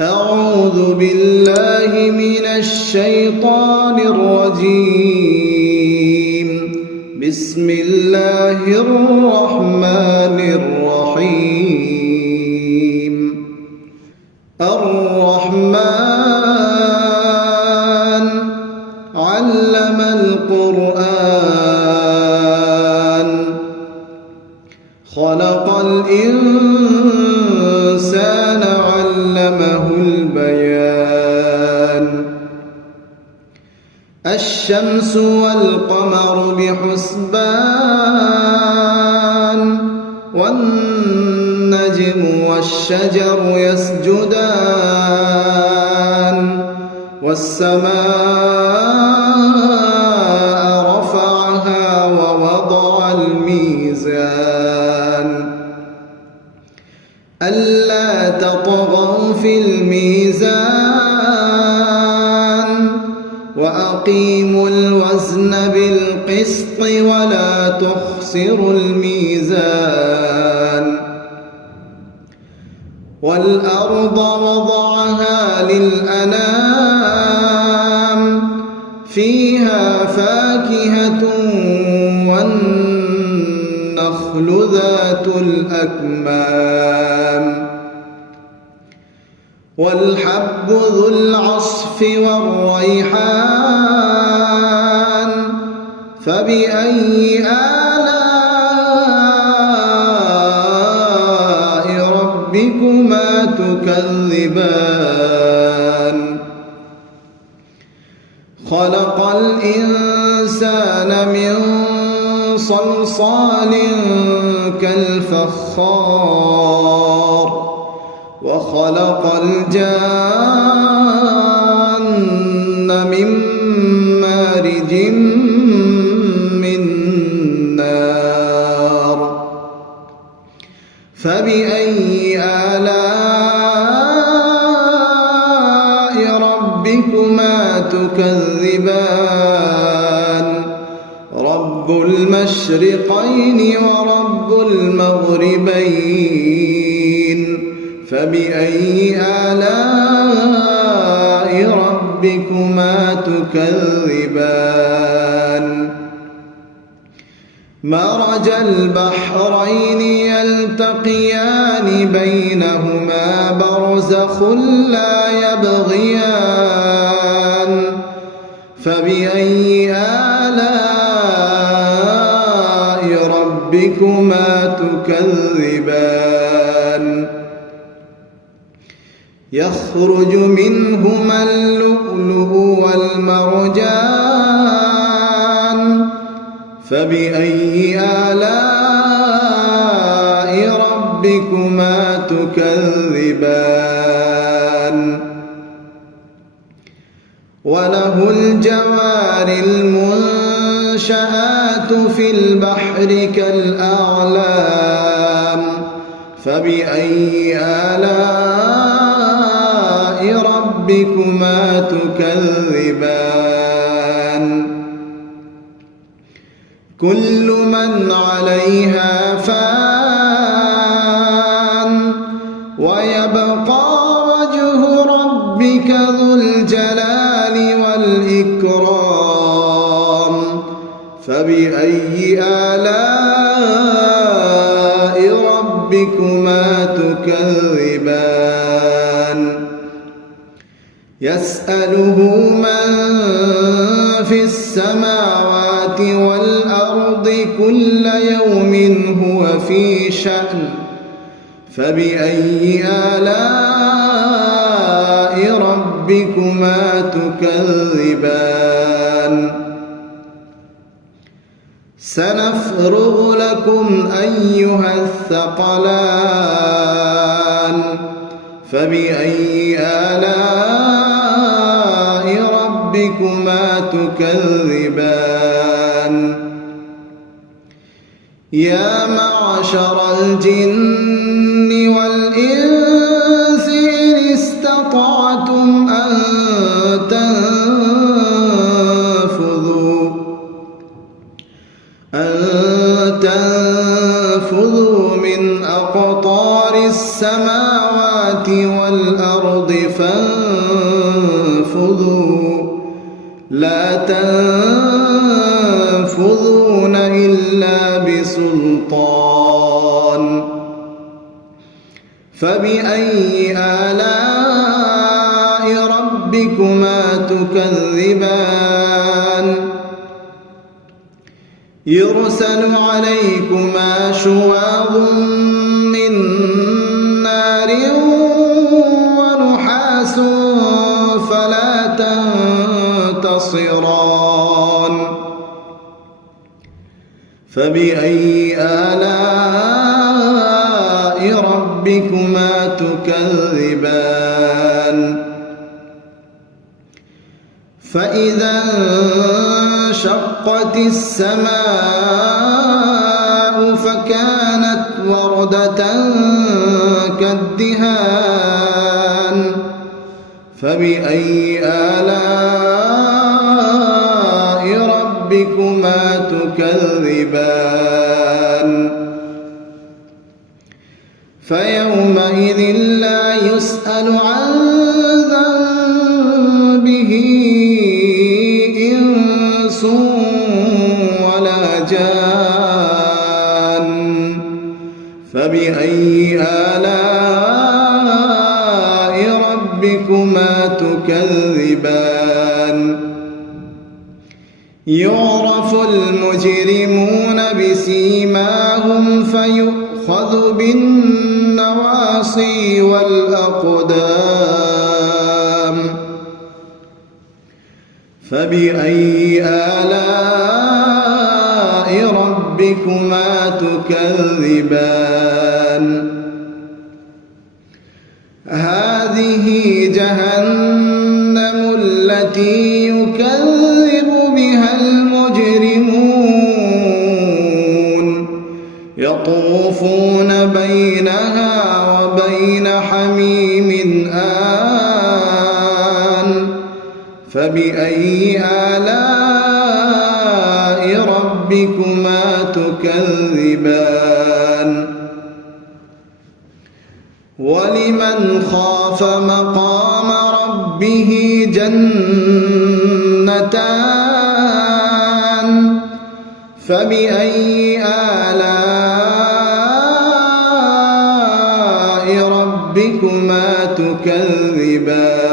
أعوذ بالله من الشيطان الرجيم. بسم الله الرحمن الرحيم. الرحمن علم القرآن خلق الإنسان علمه البيان. الشمس والقمر بحسبان والنجم والشجر يسجدان والسماء رفعها ووضع الميزان ألا تطغوا في الميزان وأقيموا الوزن بالقسط ولا تخسروا الميزان. والأرض وضعها للأنام فيها فاكهة والنخل ذات الأكمام والحب ذو العصف والريحان فبأي آلاء ربكما تكذبان. خلق الإنسان من صلصال كالفخار وخلق الجان من مارج من نار فبأي آلاء ربكما تكذبان. رب المشرقين ورب المغربين فبأي آلاء ربكما تكذبان. مرج البحرين يلتقيان بينهما برزخ لا يبغيان فبأي آلاء ربكما تكذبان. يخرج منهما اللؤلؤ والمرجان فبأي آلاء ربكما تكذبان. وله الجوار المنشآت في البحر كالأعلام فبأي آلاء ربكما تكذبان. كل من عليها فان ويبقى وجه ربك ذو الجلال والإكرام فبأي آلاء ربكما تكذبان. يسأله من في السماوات والأرض كل يوم هو في شأن فبأي آلاء ربكما تكذبان. سنفرغ لكم أيها الثقلان فبأي آلاء ربكما تكذبان. يا معشر الجن والإنس إن استطعتم أن تنفذوا من أقطار السماوات والأرض الأرض فانفذوا لا تنفذون إلا بسلطان فبأي آلاء ربكما تكذبان يرسل عليكما شواظ من نار ونحاس فلا تنتصران فبأي آلاء ربكما تكذبان فإذا انشقت السماء فكانت وردة كالدهان فبأي آلاء ربكما تكذبان فيومئذ لا يسأل عن ذنبه إنس ولا جان فبأي آلاء ربكما تكذبان يعرف المجرمون بسيماهم فيؤخذ بالنواصي والأقدام فبأي آلاء ربكما تكذبان هذه جهنم التي يكذب بها المجرمون يطوفون بينها وبين حميم آن فبأي آلاء ربكما تكذبان ولمن خاف مقام ربه جنتان فبأي آلاء ربكما تكذبان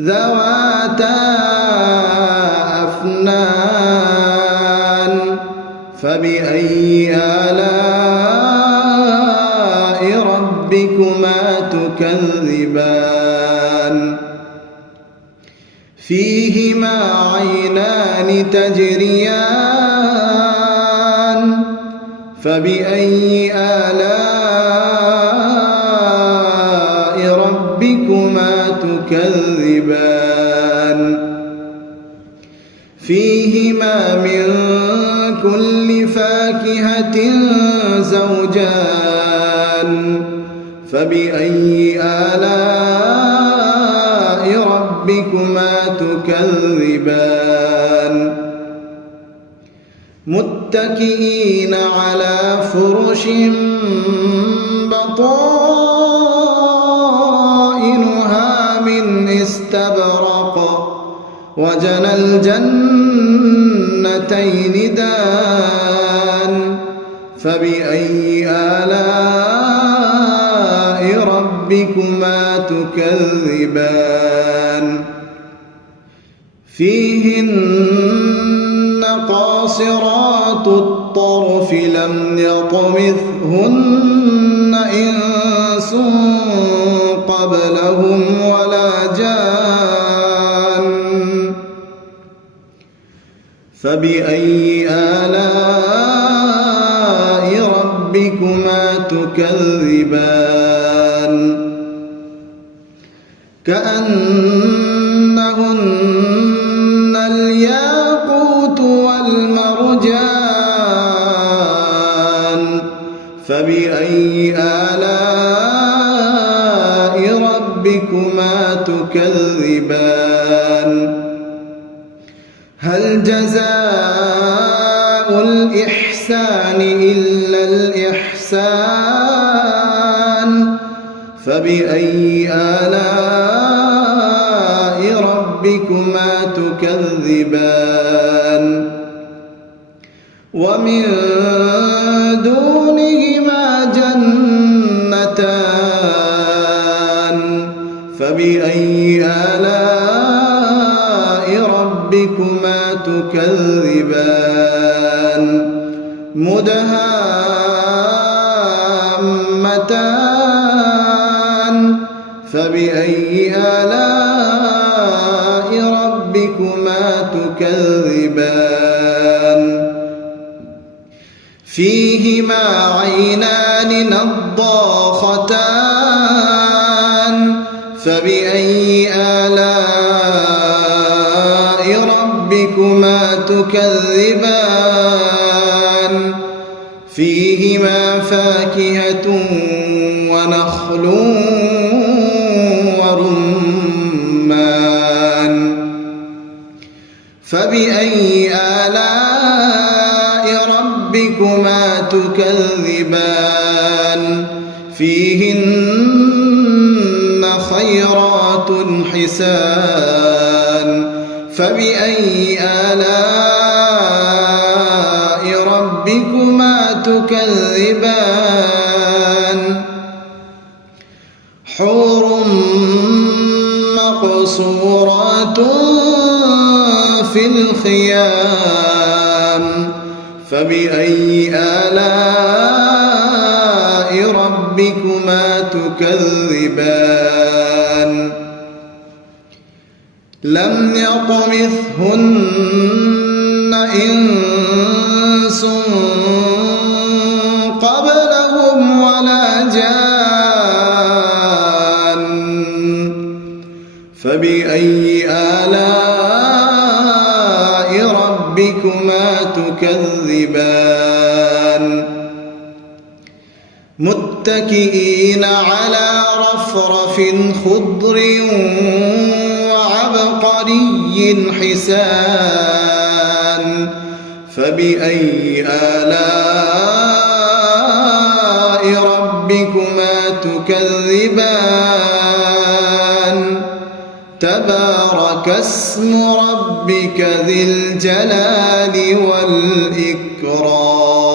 ذواتا أفنان فبأي آلاء ربكما تكذبان فيهما عينان تجريان فبأي آلاء ربكما تكذبان فيهما من كل فاكهة زوجان فبأي آلاء ربكما تكذبان متكئين على فرش بطائنها من استبرق وجنى الجنتين دان فبأي آلاء ربكما تكذبان فيهن قاصرات الطرف لم يطمثهن إنس قبلهم ولا جان فبأي آلاء ربكما تكذبان كأنهن الياقوت والمرجان فبأي آلاء ربكما تكذبان هل جزاء الإحسان إلا الإحسان فبأي آلاء ربكما تكذبان ومن دونهما جنتان فبأي آلاء ربكما تكذبان مدهامتان فبأي آلاء ربكما تكذبان فيهما عينان نضاختان فبأي آلاء ربكما تكذبان فيهما فاكهة ونخل ورمان فبأي آلاء ربكما تكذبان فيهن خيرات حسان فبأي آلاء ربكما تكذبان حور مقصورات في الخيام فبأي آلاء ربكما تكذبان لم يطمثهن إنس قبلهم ولا جان فبأي آلاء ربكما تكذبان متكئين على رفرف خضر وعبقري حسان فبأي آلاء ربكما تكذبان تبارك اسم ربك ذي الجلال والإكرام